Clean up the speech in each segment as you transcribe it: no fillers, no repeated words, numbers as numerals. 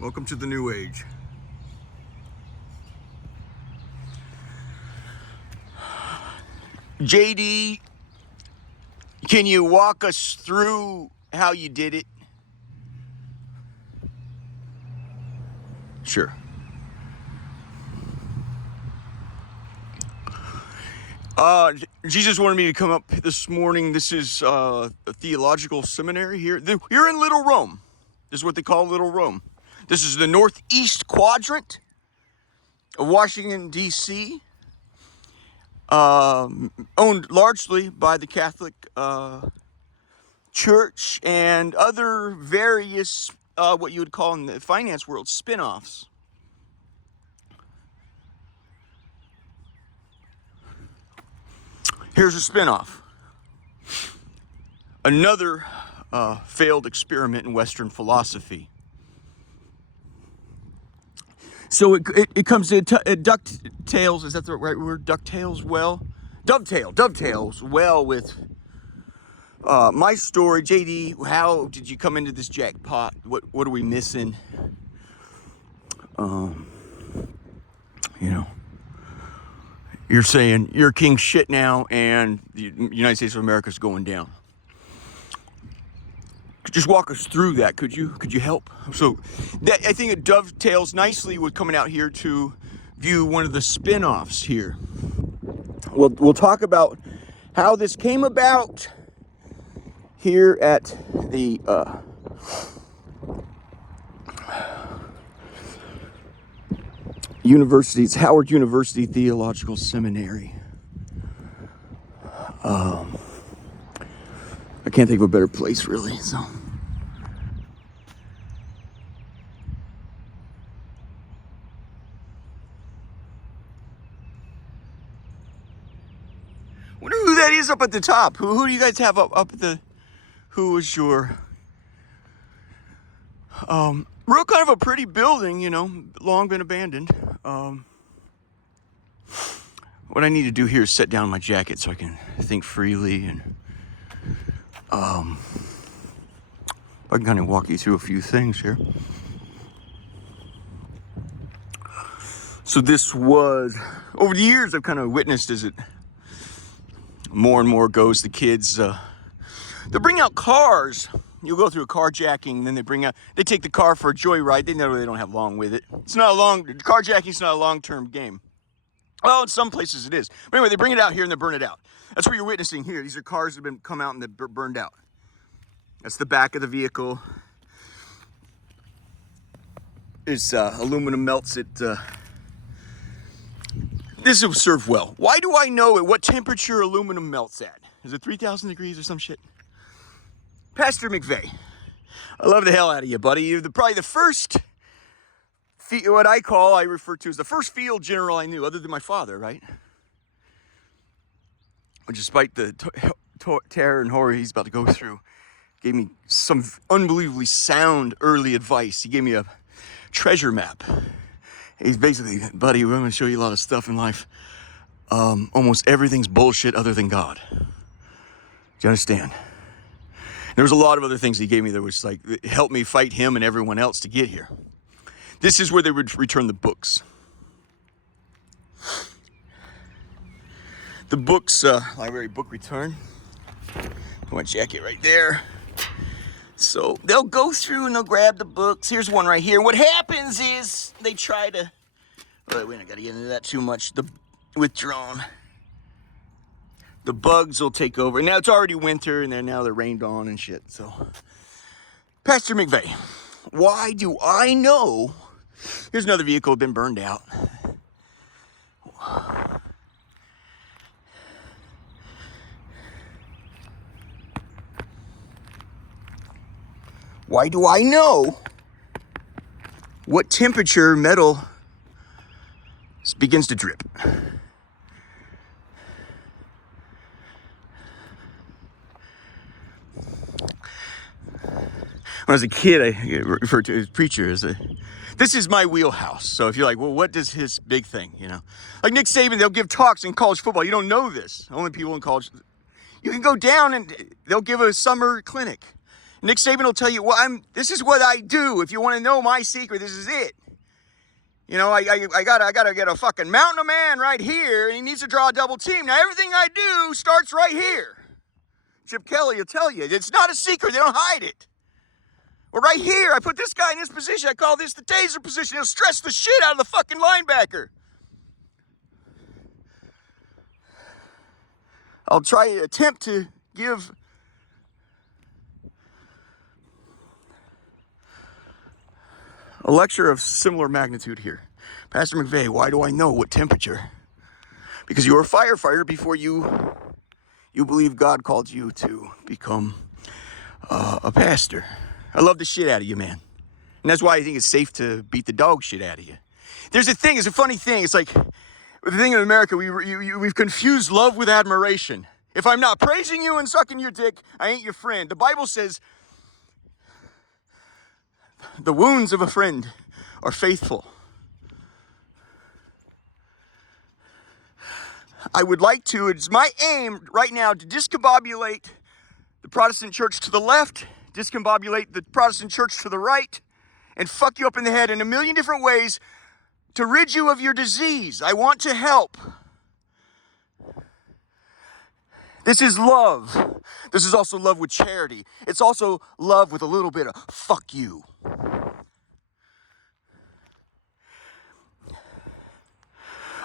Welcome to the new age. JD, can you walk us through how you did it? Sure. Jesus wanted me to come up this morning. This is a theological seminary here. You're in Little Rome. This is what they call Little Rome. This is the northeast quadrant of Washington, D.C., owned largely by the Catholic Church and other various, what you would call in the finance world, spin-offs. Here's a spin-off. Another failed experiment in Western philosophy. So it comes to ducktails, is that the right word? Ducktails well? Dovetails well with my story. JD, how did you come into this jackpot? What are we missing? You're saying you're king shit now and the United States of America is going down. Just walk us through that, could you? Could you help? So I think it dovetails nicely with coming out here to view one of the spin-offs here. We'll talk about how this came about here at the university's Howard University Theological Seminary. I can't think of a better place, really. So, wonder who that is up at the top. Who do you guys have up at the? Who is your? Real kind of a pretty building, long been abandoned. What I need to do here is set down my jacket so I can think freely, and I can kind of walk you through a few things here. So this was, over the years, I've kind of witnessed as it more and more goes, the kids, they bring out cars. You'll go through a carjacking, then they take the car for a joyride. They know they don't have long with it. Carjacking's not a long-term game. Well, in some places it is. But anyway, they bring it out here and they burn it out. That's what you're witnessing here. These are cars that have come out and they're burned out. That's the back of the vehicle. It's aluminum melts it. This will serve well. Why do I know at what temperature aluminum melts at? Is it 3,000 degrees or some shit? Pastor McVeigh, I love the hell out of you, buddy. You're probably the first, what I refer to as the first field general I knew, other than my father, right? But despite the terror and horror he's about to go through, gave me some unbelievably sound early advice. He gave me a treasure map. He's basically, buddy, we're going to show you a lot of stuff in life. Almost everything's bullshit other than God. Do you understand? There was a lot of other things he gave me that was like, help me fight him and everyone else to get here. This is where they would return the books. The books, library book return. My jacket right there. So they'll go through and they'll grab the books. Here's one right here. What happens is they try to, we don't got to get into that too much. The withdrawn. The bugs will take over. Now it's already winter and now they're rained on and shit. So, Pastor McVeigh, why do I know? Here's another vehicle been burned out. Why do I know what temperature metal begins to drip? When I was a kid, I referred to as preacher as this is my wheelhouse. So if you're like, well, what does his big thing, Like Nick Saban, they'll give talks in college football. You don't know this. Only people in college. You can go down and they'll give a summer clinic. Nick Saban will tell you, well, this is what I do. If you want to know my secret, this is it. You know, I gotta get a fucking mountain of man right here, and he needs to draw a double team. Now, everything I do starts right here. Chip Kelly will tell you, it's not a secret. They don't hide it. Well, right here, I put this guy in this position. I call this the taser position. He'll stress the shit out of the fucking linebacker. I'll try to attempt to give a lecture of similar magnitude here. Pastor McVeigh, why do I know what temperature? Because you were a firefighter before you believe God called you to become a pastor. I love the shit out of you, man. And that's why I think it's safe to beat the dog shit out of you. There's a funny thing. It's like, the thing in America, we've confused love with admiration. If I'm not praising you and sucking your dick, I ain't your friend. The Bible says the wounds of a friend are faithful. I would like to, it's my aim right now to discombobulate the Protestant church to the left, discombobulate the Protestant church to the right, and fuck you up in the head in a million different ways to rid you of your disease. I want to help. This is love. This is also love with charity. It's also love with a little bit of fuck you.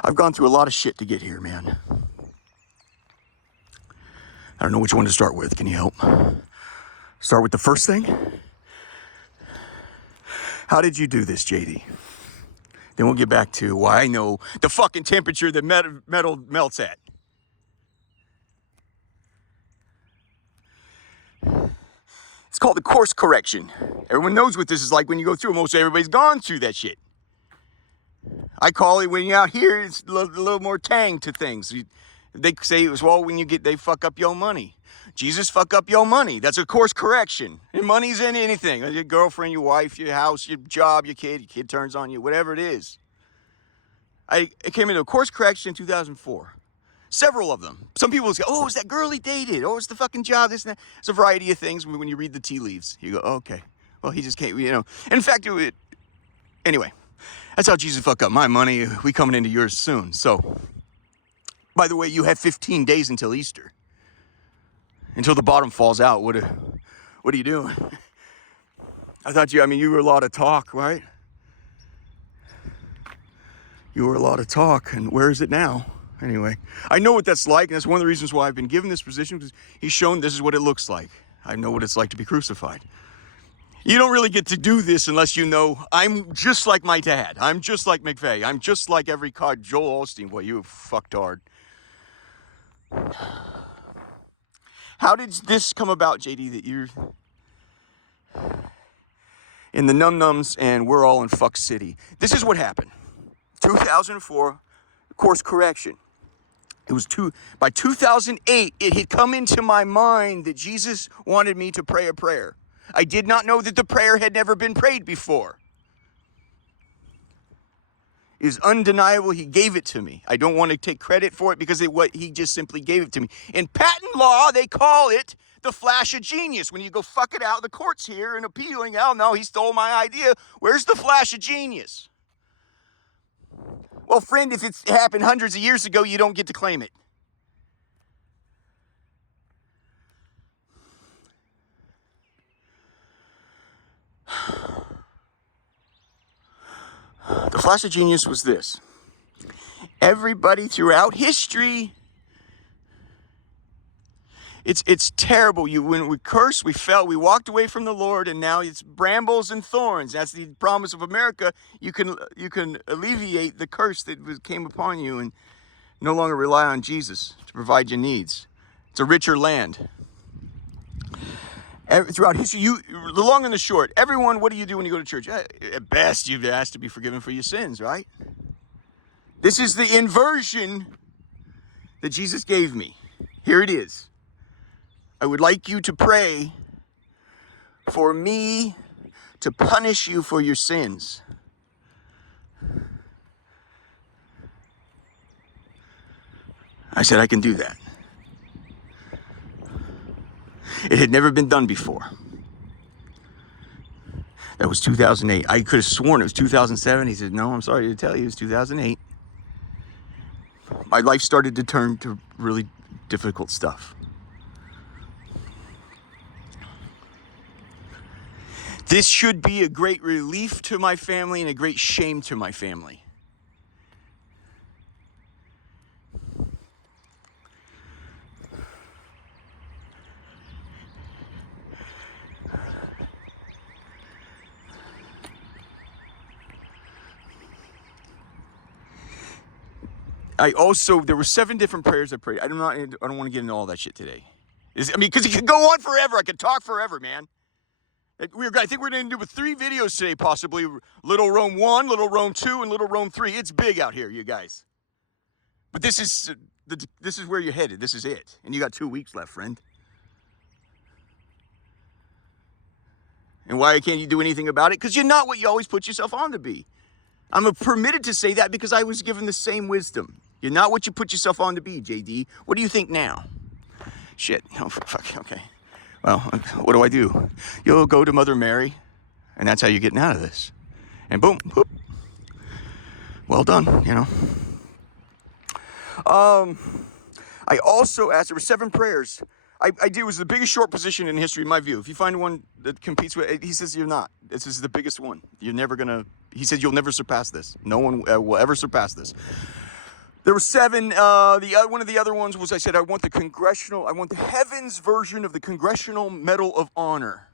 I've gone through a lot of shit to get here, man. I don't know which one to start with. Can you help? Start with the first thing? How did you do this, JD? Then we'll get back to why I know the fucking temperature that metal melts at. It's called the course correction. Everyone knows what this is like when you go through it. Most everybody's gone through that shit. I call it, when you're out here, it's a little more tang to things. They say it was, well, when they fuck up your money. Jesus fuck up your money. That's a course correction. And money's in anything. Your girlfriend, your wife, your house, your job, your kid turns on you, whatever it is. I came into a course correction in 2004. Several of them. Some people say, oh, it's that girl he dated. Oh, it's the fucking job, this and that. It's a variety of things when you read the tea leaves. You go, oh, okay. Well, he just can't, you know. And in fact, anyway, that's how Jesus fucked up my money. We coming into yours soon. So, by the way, you have 15 days until Easter. Until the bottom falls out. What are you doing? I thought you were a lot of talk, right? You were a lot of talk, and where is it now? Anyway, I know what that's like, and that's one of the reasons why I've been given this position, because he's shown this is what it looks like. I know what it's like to be crucified. You don't really get to do this unless you know I'm just like my dad. I'm just like McVeigh. I'm just like every card. Joel Osteen. Boy, you fucked hard. How did this come about, JD, that you're in the num-nums and we're all in fuck city? This is what happened. 2004, course correction. It was by 2008, it had come into my mind that Jesus wanted me to pray a prayer. I did not know that the prayer had never been prayed before. It is undeniable. He gave it to me. I don't want to take credit for it because he just simply gave it to me. In patent law, they call it the flash of genius. When you go fuck it out, the courts here and appealing, oh no, he stole my idea. Where's the flash of genius? Well, friend, if it's happened hundreds of years ago, you don't get to claim it. The flash of genius was this. Everybody throughout history, it's terrible. When we cursed, we fell, we walked away from the Lord, and now it's brambles and thorns. That's the promise of America. You can alleviate the curse that came upon you and no longer rely on Jesus to provide your needs. It's a richer land. Throughout history, the long and the short, everyone, what do you do when you go to church? At best, you've asked to be forgiven for your sins, right? This is the inversion that Jesus gave me. Here it is. I would like you to pray for me to punish you for your sins. I said, I can do that. It had never been done before. That was 2008. I could have sworn it was 2007. He said, no, I'm sorry to tell you, it's 2008. My life started to turn to really difficult stuff. This should be a great relief to my family and a great shame to my family. There were 7 different prayers I prayed. I don't want to get into all that shit today. Because it could go on forever. I could talk forever, man. I think we're going to do 3 videos today, possibly. Little Rome 1, Little Rome 2, and Little Rome 3. It's big out here, you guys. But this is where you're headed. This is it. And you got 2 weeks left, friend. And why can't you do anything about it? Because you're not what you always put yourself on to be. I'm permitted to say that because I was given the same wisdom. You're not what you put yourself on to be, JD. What do you think now? Shit. Oh, fuck. Okay. Well, what do? You'll go to Mother Mary, and that's how you're getting out of this. And boom, whoop. Well done, you know. I also asked, there were 7 prayers. I did, it was the biggest short position in history, in my view. If you find one that competes with it, he says you're not. This is the biggest one. You're never gonna, he says you'll never surpass this. No one will ever surpass this. There were 7. One of the other ones was, I said, I want the heavens version of the Congressional Medal of Honor.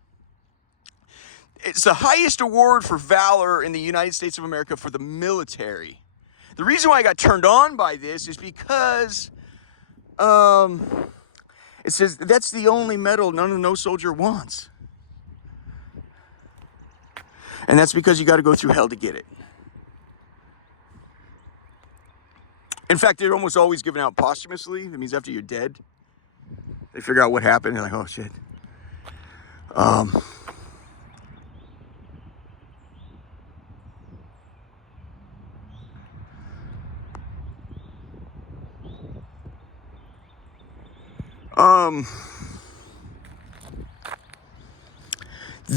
It's the highest award for valor in the United States of America for the military. The reason why I got turned on by this is because it says that's the only medal no soldier wants. And that's because you got to go through hell to get it. In fact, they're almost always given out posthumously. That means after you're dead, they figure out what happened. They're like, oh, shit.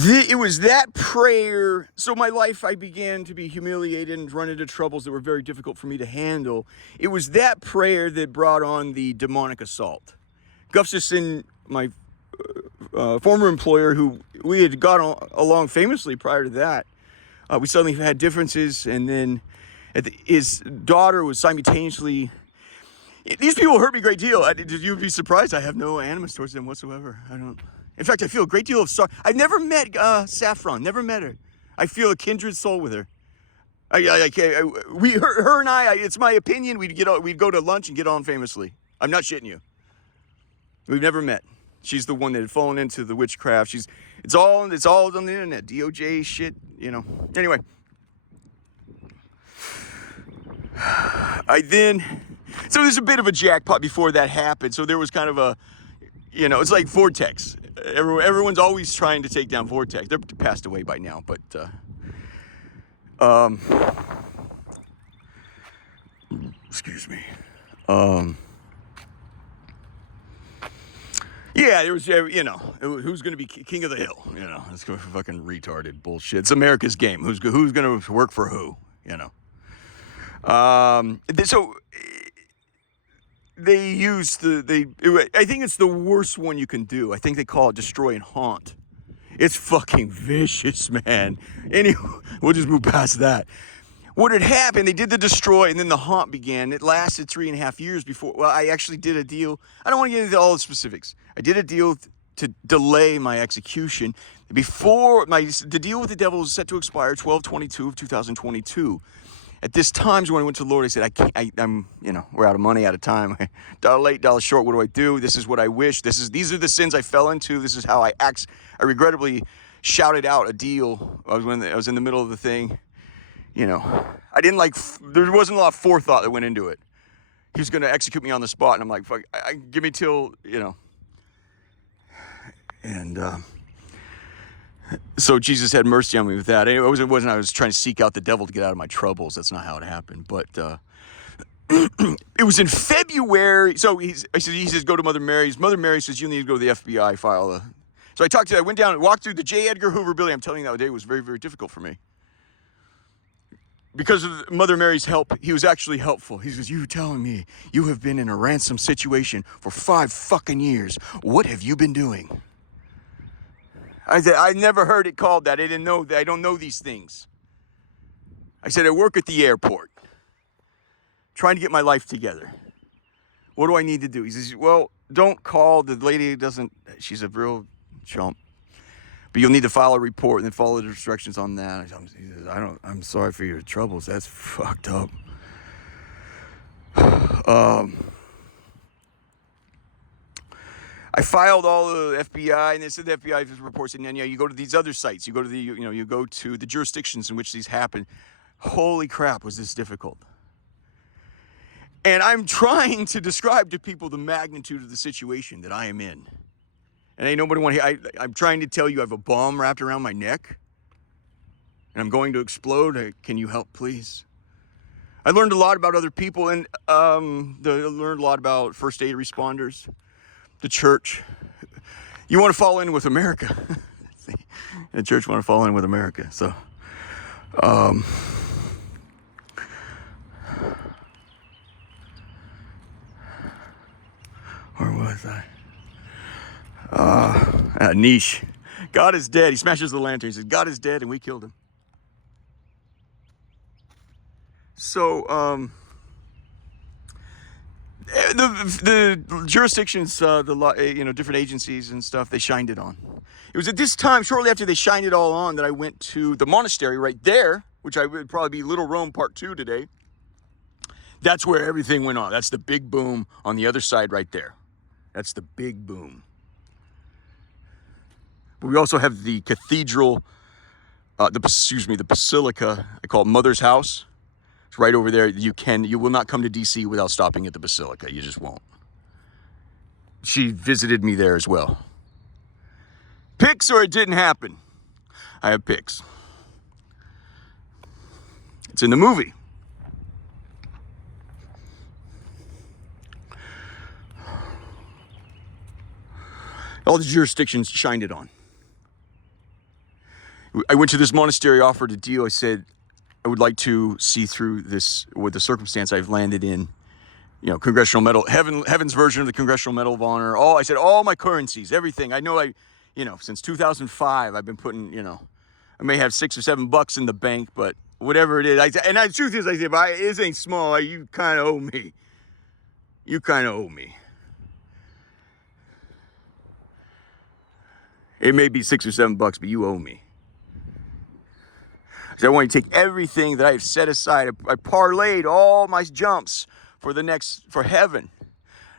It was that prayer. So my life, I began to be humiliated and run into troubles that were very difficult for me to handle. It was that prayer that brought on the demonic assault. Gustafson, my former employer, who we had got along famously prior to that, we suddenly had differences, and then his daughter was simultaneously. These people hurt me a great deal. You'd be surprised. I have no animus towards them whatsoever. I don't. In fact, I feel a great deal of sorrow. I've never met Saffron. Never met her. I feel a kindred soul with her. Her and I. It's my opinion. We'd go to lunch and get on famously. I'm not shitting you. We've never met. She's the one that had fallen into the witchcraft. It's all on the internet. DOJ shit. You know. Anyway. So there's a bit of a jackpot before that happened. So there was kind of a, it's like Vortex. Everyone's always trying to take down Vortex. They're passed away by now, but excuse me. Yeah, there was, who's going to be king of the hill? It's fucking retarded bullshit. It's America's game. Who's going to work for who? So they use I think it's the worst one you can do. I think they call it destroy and haunt. It's fucking vicious, man. Anyway, we'll just move past that. What had happened, they did the destroy, and then the haunt began. It lasted 3.5 years before, I actually did a deal. I don't want to get into all the specifics. I did a deal to delay my execution. The deal with the devil was set to expire 12/22 of 2022. At this time when I went to the Lord, I said, I'm, we're out of money, out of time. $1 late, $1 short, what do I do? This is what I wish. These are the sins I fell into. This is how I act. I regrettably shouted out a deal. I was in the middle of the thing. I didn't there wasn't a lot of forethought that went into it. He was going to execute me on the spot. And I'm like, fuck, give me till, and, so Jesus had mercy on me with that. It wasn't I was trying to seek out the devil to get out of my troubles. That's not how it happened. But it was in February. So he says, go to Mother Mary's. Mother Mary says, you need to go to the FBI, file So I went down and walked through the J. Edgar Hoover building. I'm telling you, that day was very, very difficult for me. Because of Mother Mary's help, he was actually helpful. He says, you telling me you have been in a ransom situation for 5 fucking years. What have you been doing? I said, I never heard it called that. I didn't know that. I don't know these things. I said, I work at the airport, trying to get my life together. What do I need to do? He says, well, don't call. The lady she's a real chump. But you'll need to file a report and then follow the instructions on that. He says, I'm sorry for your troubles. That's fucked up. I filed all the FBI, and they said the FBI reports, and then you go to these other sites. You go to you go to the jurisdictions in which these happen. Holy crap, was this difficult? And I'm trying to describe to people the magnitude of the situation that I am in. And ain't nobody want to hear. I'm trying to tell you I have a bomb wrapped around my neck. And I'm going to explode. Can you help, please? I learned a lot about other people, and learned a lot about first aid responders, the church. You want to fall in with America. The church want to fall in with America. So, where was I? Niche. God is dead. He smashes the lantern. He says, God is dead and we killed him. So, the jurisdictions, different agencies and stuff, they shined it on. It was at this time, shortly after they shined it all on, that I went to the monastery right there, which I would probably be Little Rome Part 2 today. That's where everything went on. That's the big boom on the other side right there. That's the big boom. But we also have the cathedral, the basilica. I call it Mother's House. It's right over there. You will not come to DC without stopping at the basilica. You just won't. She visited me there as well. Pics or it didn't happen? I have pics. It's in the movie. All the jurisdictions shined it on. I went to this monastery, offered a deal. I said, I would like to see through this with the circumstance I've landed in. Congressional Medal, Heaven's version of the Congressional Medal of Honor. I said, all my currencies, everything. I know since 2005, I've been putting, I may have $6 or $7 in the bank, but whatever it is. The truth is, I said, it ain't small. You kind of owe me. You kind of owe me. It may be $6 or $7, but you owe me. So I want to take everything that I've set aside. I parlayed all my jumps for heaven.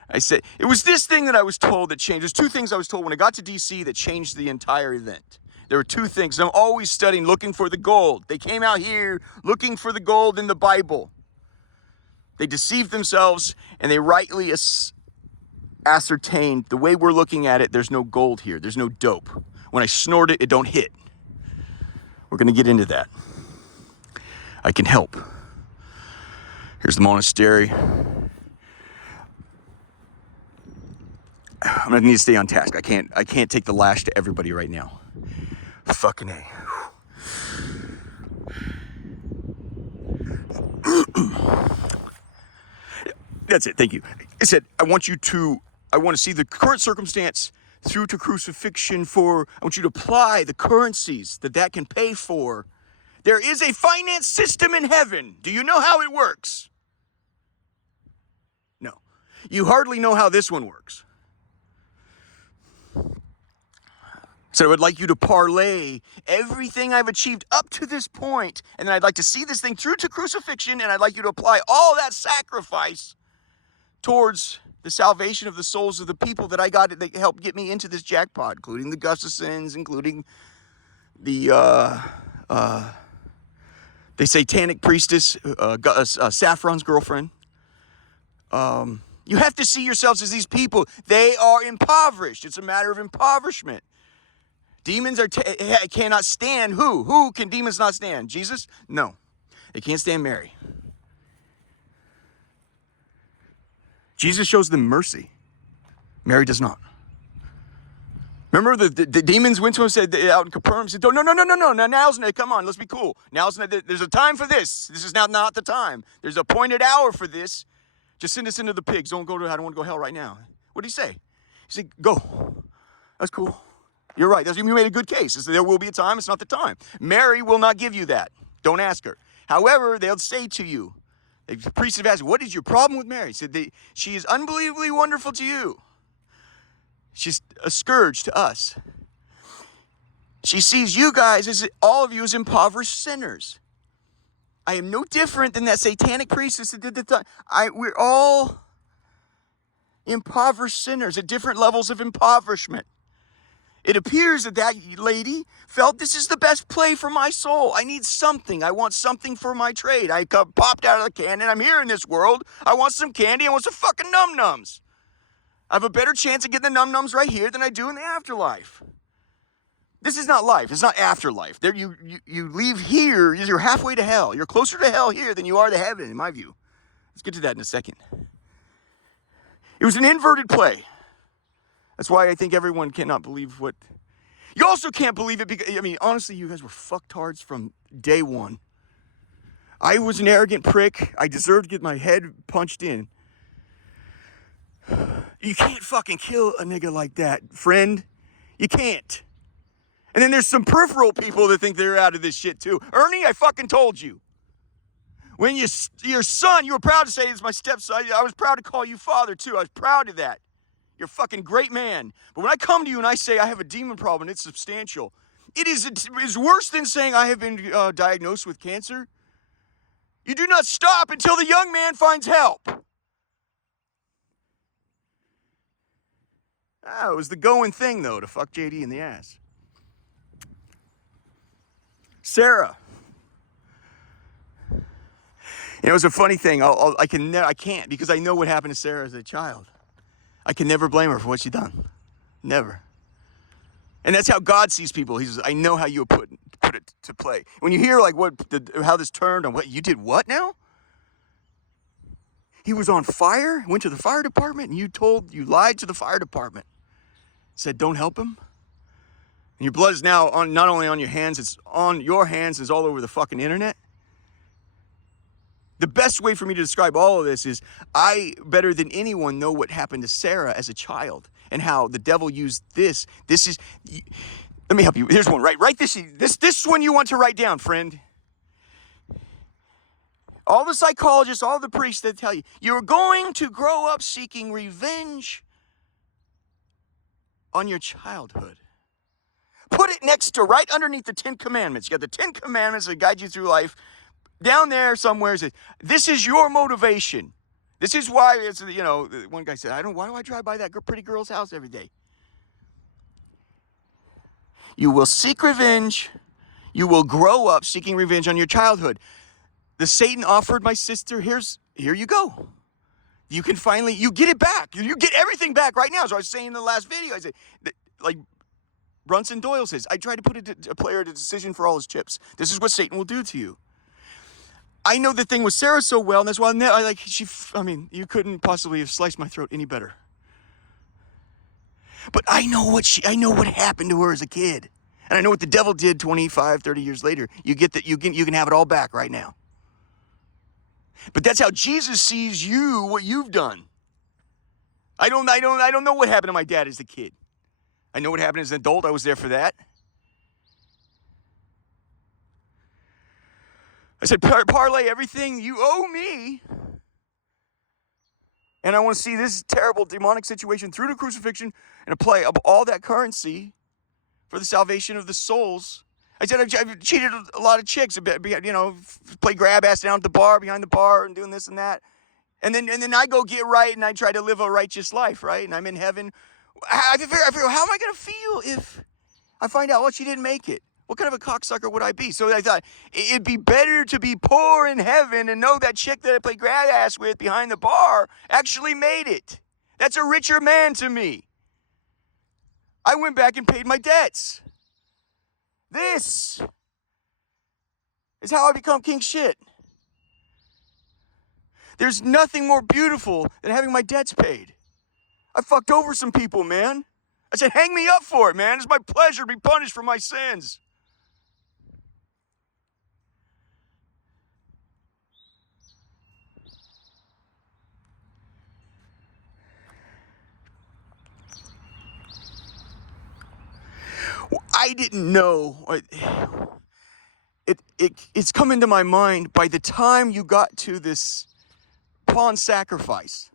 I said, it was this thing that I was told that changed. There's 2 things I was told when I got to DC that changed the entire event. There were 2 things. I'm always studying, looking for the gold. They came out here looking for the gold in the Bible. They deceived themselves, and they rightly ascertained the way we're looking at it, there's no gold here. There's no dope. When I snort it, it don't hit. We're going to get into that. I can help. Here's the monastery. I'm going to need to stay on task. I can't take the lash to everybody right now. Fucking A. That's it. Thank you. I said, I want to see the current circumstance through to crucifixion I want you to apply the currencies that can pay for. There is a finance system in heaven. Do you know how it works? No. You hardly know how this one works. So I would like you to parlay everything I've achieved up to this point, and then I'd like to see this thing through to crucifixion, and I'd like you to apply all that sacrifice towards the salvation of the souls of the people that I got that helped get me into this jackpot, including the Gustafsons, including the satanic priestess, Saffron's girlfriend. You have to see yourselves as these people. They are impoverished. It's a matter of impoverishment. Demons cannot stand who? Who can demons not stand? Jesus? No. They can't stand Mary. Jesus shows them mercy. Mary does not. Remember the demons went to him and said out in Capernaum, said, no, now's not, come on, let's be cool. Now's not, there's a time for this. This is now not the time. There's a appointed hour for this. Just send us into the pigs. I don't want to go to hell right now. What did he say? He said, go. That's cool. You're right. You made a good case. He said, there will be a time. It's not the time. Mary will not give you that. Don't ask her. However, they'll say to you, the priests have asked, what is your problem with Mary? He said, she is unbelievably wonderful to you. She's a scourge to us. She sees you guys, as all of you, as impoverished sinners. I am no different than that satanic priestess that did the time. We're all impoverished sinners at different levels of impoverishment. It appears that lady felt this is the best play for my soul. I need something. I want something for my trade. I popped out of the cannon. I'm here in this world. I want some candy. I want some fucking num-nums. I have a better chance of getting the num-nums right here than I do in the afterlife. This is not life. It's not afterlife. There, you leave here, you're halfway to hell. You're closer to hell here than you are to heaven, in my view. Let's get to that in a second. It was an inverted play. That's why I think everyone cannot believe what... You also can't believe it because, I mean, honestly, you guys were fucktards from day one. I was an arrogant prick. I deserved to get my head punched in. You can't fucking kill a nigga like that, friend. You can't. And then there's some peripheral people that think they're out of this shit too. Ernie, I fucking told you. When your son, you were proud to say it's my stepson. I was proud to call you father too. I was proud of that. You're a fucking great man. But when I come to you and I say I have a demon problem, it's substantial. It is worse than saying I have been diagnosed with cancer. You do not stop until the young man finds help. It was the going thing, though, to fuck JD in the ass. Sarah. It was a funny thing. I can't because I know what happened to Sarah as a child. I can never blame her for what she done. Never. And that's how God sees people. He says, I know how you put it to play. When you hear like how this turned and what you did, what now? He was on fire, went to the fire department, and you lied to the fire department. Said, don't help him. And your blood is now not only on your hands, it's on your hands, it's all over the fucking internet. The best way for me to describe all of this is I, better than anyone, know what happened to Sarah as a child and how the devil used this. This is, let me help you. Here's one, right? Write this one you want to write down, friend. All the psychologists, all the priests that tell you, you're going to grow up seeking revenge on your childhood. Put it next to, right underneath the 10 Commandments. You got the 10 Commandments that guide you through life. Down there somewhere, this is your motivation. This is why, one guy said, why do I drive by that pretty girl's house every day? You will seek revenge. You will grow up seeking revenge on your childhood. The Satan offered my sister, here you go. You can finally, you get it back. You get everything back right now. So I was saying in the last video, I said, like Brunson Doyle says, I tried to put a player at a decision for all his chips. This is what Satan will do to you. I know the thing with Sarah so well, and that's why you couldn't possibly have sliced my throat any better. But I know what happened to her as a kid. And I know what the devil did 25, 30 years later. You get that you can have it all back right now. But that's how Jesus sees you, what you've done. I don't know what happened to my dad as a kid. I know what happened as an adult. I was there for that. I said, parlay everything you owe me. And I want to see this terrible demonic situation through the crucifixion and apply all that currency for the salvation of the souls. I said, I've cheated a lot of chicks, play grab ass down at the bar, behind the bar, and doing this and that. And then I go get right and I try to live a righteous life, right? And I'm in heaven. I figure, how am I going to feel if I find out, she didn't make it? What kind of a cocksucker would I be? So I thought, it'd be better to be poor in heaven and know that chick that I played grab ass with behind the bar actually made it. That's a richer man to me. I went back and paid my debts. This is how I become king shit. There's nothing more beautiful than having my debts paid. I fucked over some people, man. I said, hang me up for it, man. It's my pleasure to be punished for my sins. I didn't know. It's come into my mind by the time you got to this pawn sacrifice.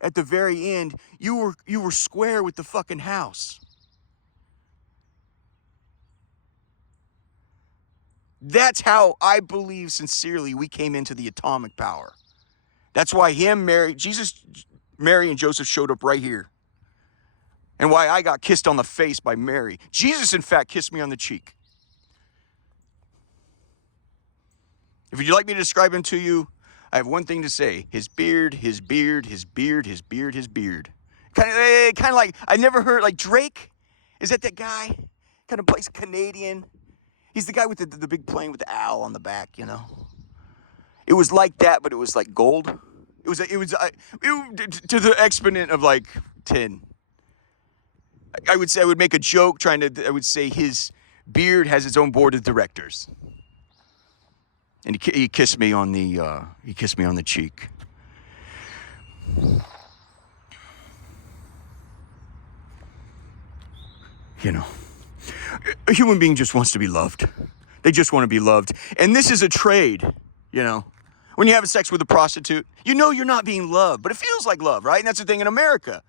At the very end, you were square with the fucking house. That's how I believe sincerely we came into the atomic power. That's why Jesus, Mary, and Joseph showed up right here. And why I got kissed on the face by Mary. Jesus, in fact, kissed me on the cheek. If you'd like me to describe him to you, I have one thing to say. His beard, his beard, his beard, his beard, his beard. Kind of like, I never heard, like Drake. Is that guy? Kind of plays Canadian. He's the guy with the big plane with the owl on the back, you know. It was like that, but it was like gold. It was to the exponent of like 10. I would make a joke I would say his beard has its own board of directors. And he kissed me on the cheek. You know, a human being just wants to be loved. They just want to be loved. And this is a trade, you know. When you have sex with a prostitute, you know you're not being loved, but it feels like love, right? And that's the thing in America.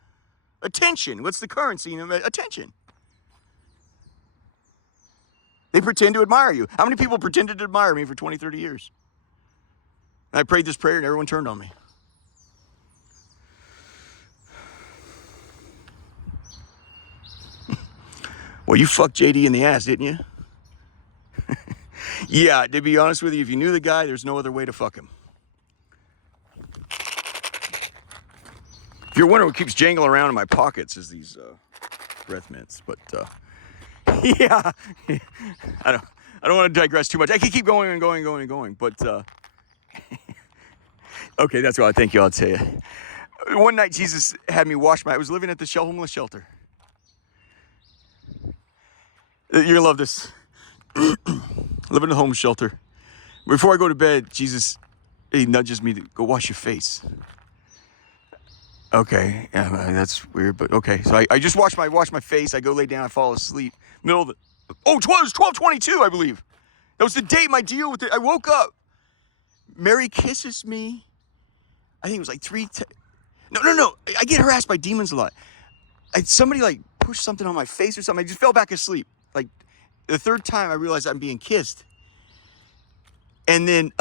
Attention. What's the currency? Attention. They pretend to admire you. How many people pretended to admire me for 20, 30 years? And I prayed this prayer and everyone turned on me. Well, you fucked JD in the ass, didn't you? Yeah, to be honest with you, if you knew the guy, there's no other way to fuck him. If you're wondering what keeps jangling around in my pockets is these breath mints, but yeah, I don't want to digress too much. I can keep going and going and going and going, but okay, that's what I think I'll tell you. One night, Jesus had me I was living at the homeless shelter. You're gonna love this. Living in a homeless shelter. Before I go to bed, Jesus, he nudges me to go wash your face. Okay, yeah, that's weird, but okay. So I just wash my face. I go lay down. I fall asleep. Middle of the it was 12:22, I believe. That was the date. My deal with it. I woke up. Mary kisses me. I think it was like No. I get harassed by demons a lot. Somebody like pushed something on my face or something. I just fell back asleep. Like the third time, I realized I'm being kissed. And then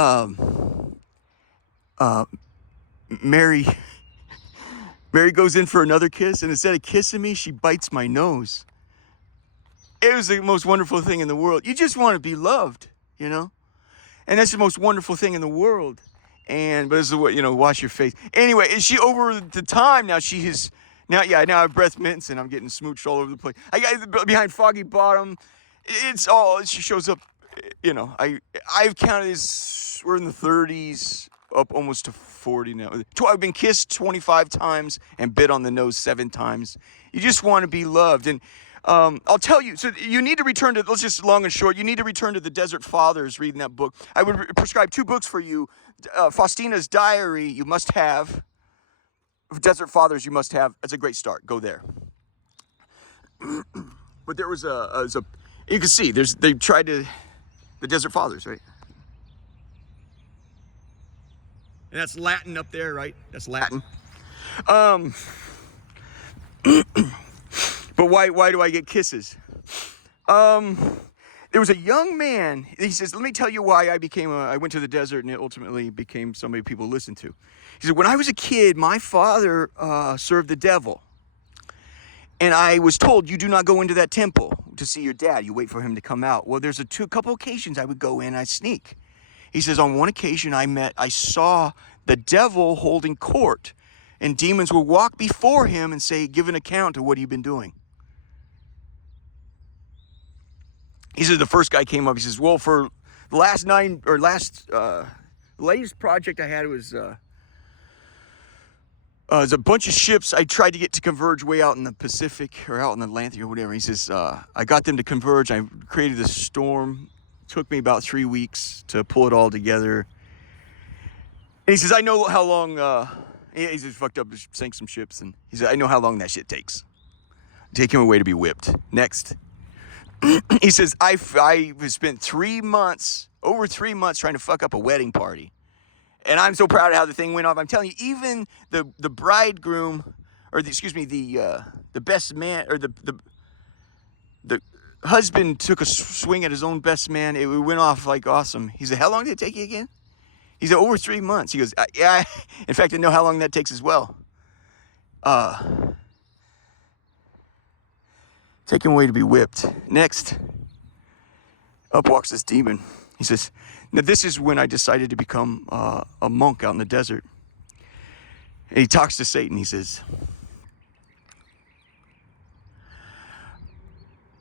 Mary goes in for another kiss, and instead of kissing me, she bites my nose. It was the most wonderful thing in the world. You just want to be loved, you know? And that's the most wonderful thing in the world. But this is what, wash your face. Anyway, is she over the time now? Now I have breath mints, and I'm getting smooched all over the place. I got behind Foggy Bottom. She shows up, I've counted this, we're in the 30s, up almost to 40 now. I've been kissed 25 times and bit on the nose 7 times. You just want to be loved. And I'll tell you, so you need to return to, let's just long and short, you need to return to the Desert Fathers, reading that book. I would prescribe 2 books for you. Faustina's Diary, you must have. Desert Fathers, you must have. That's a great start. Go there. But there was you can see, they tried to, the Desert Fathers, right? And that's Latin up there, right? That's Latin. But why do I get kisses? There was a young man, he says, let me tell you why I went to the desert and it ultimately became somebody people listened to. He said, when I was a kid, my father served the devil. And I was told, you do not go into that temple to see your dad. You wait for him to come out. Well, there's a couple occasions I would go in, I'd sneak. He says, on one occasion I saw the devil holding court, and demons would walk before him and say, give an account of what you've been doing. He says, the first guy came up, he says, well, for the latest project I had was There's a bunch of ships I tried to get to converge way out in the Pacific or out in the Atlantic or whatever. He says, I got them to converge. I created this storm. It took me about 3 weeks to pull it all together. And he says, I know how long, he just fucked up, sank some ships. And he said, I know how long that shit takes. Take him away to be whipped. Next. He says, I spent 3 months, over 3 months trying to fuck up a wedding party. And I'm so proud of how the thing went off. I'm telling you, even the bridegroom, or the best man, or the husband took a swing at his own best man. It went off like awesome. He said, how long did it take you again? He said, over 3 months. He goes, yeah, in fact, I know how long that takes as well. Take him away to be whipped. Next, up walks this demon. He says, now this is when I decided to become a monk out in the desert. And he talks to Satan. He says,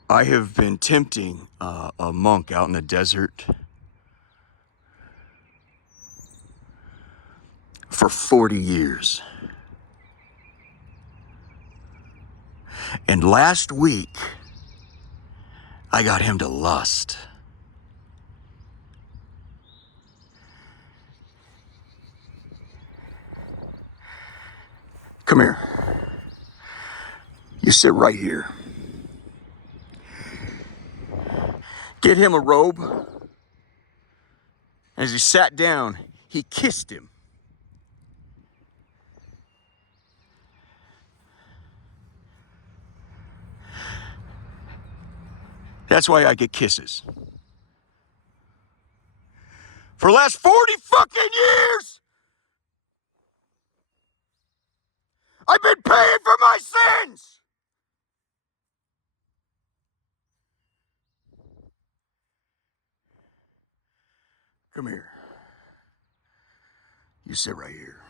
I have been tempting a monk out in the desert for 40 years. And last week, I got him to lust. Come here. You sit right here. Get him a robe. As he sat down, he kissed him. That's why I get kisses. For the last 40 fucking years, I've been paying for my sins. Come here. You sit right here.